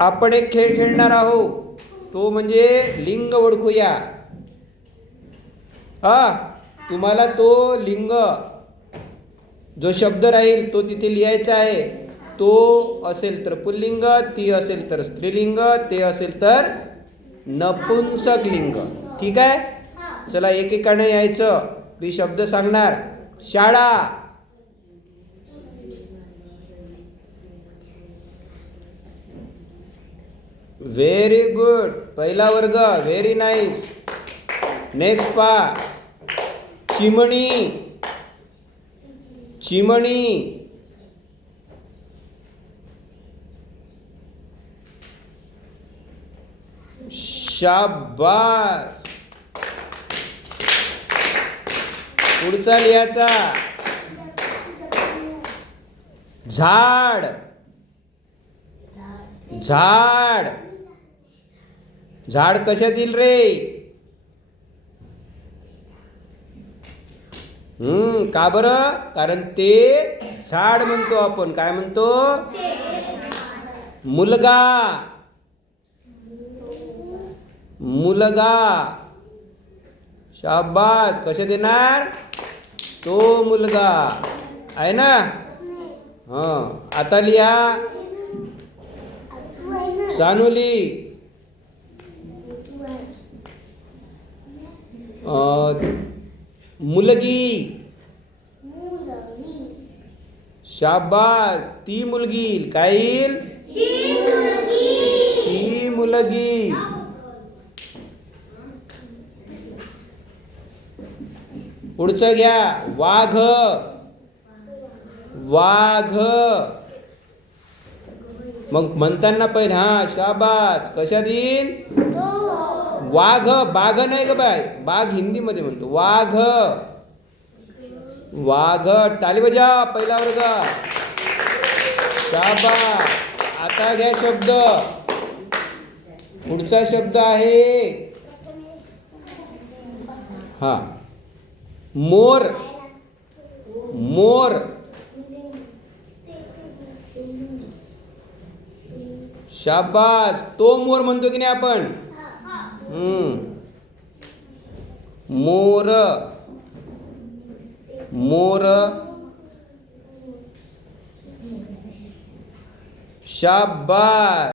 आपण एक खेळ खेळणार आहोत, तो म्हणजे लिंग ओळखूया. तुम्हाला तो लिंग जो शब्द राहील तो तिथे लिहायचा आहे. तो असेल तर पुल्लिंग, ती असेल तर स्त्रीलिंग, ते असेल तर नपुंसक लिंग. ठीक आहे. चला एकेकाने यायचं. मी शब्द सांगणार. शाळा, व्हेरी गुड, पहिला वर्ग, व्हेरी नाईस. नेक्स्ट पा, चिमणी, चिमणी, शाबास. पुढचा लिहायचा. झाड, झाड, झाड कशात येईल रे? का बरं? कारण ते झाड म्हणतो आपण. काय म्हणतो? मुलगा, मुलगा. शाबास. कशा देणार? तो मुलगा आहे ना. आता लिहा. सानुली, मुलगी. शाबास. ती मुलगी. काय येईल? ती मुलगी. पुढचं घ्या. वाघ, वाघ. मग म्हणताना पहिले शाबास. कशात येईल? वाघ. बाघ नाही ग बाय, बाघ हिंदी मध्ये म्हणतो. वाघ, वाघ. टाळी बजा. पहिला वर्ग. शाबास. आता घ्या शब्द. पुढचा शब्द आहे मोर, मोर. शाबास. तो मोर म्हणतो की नाही आपण? मोर, मोर. शाबास.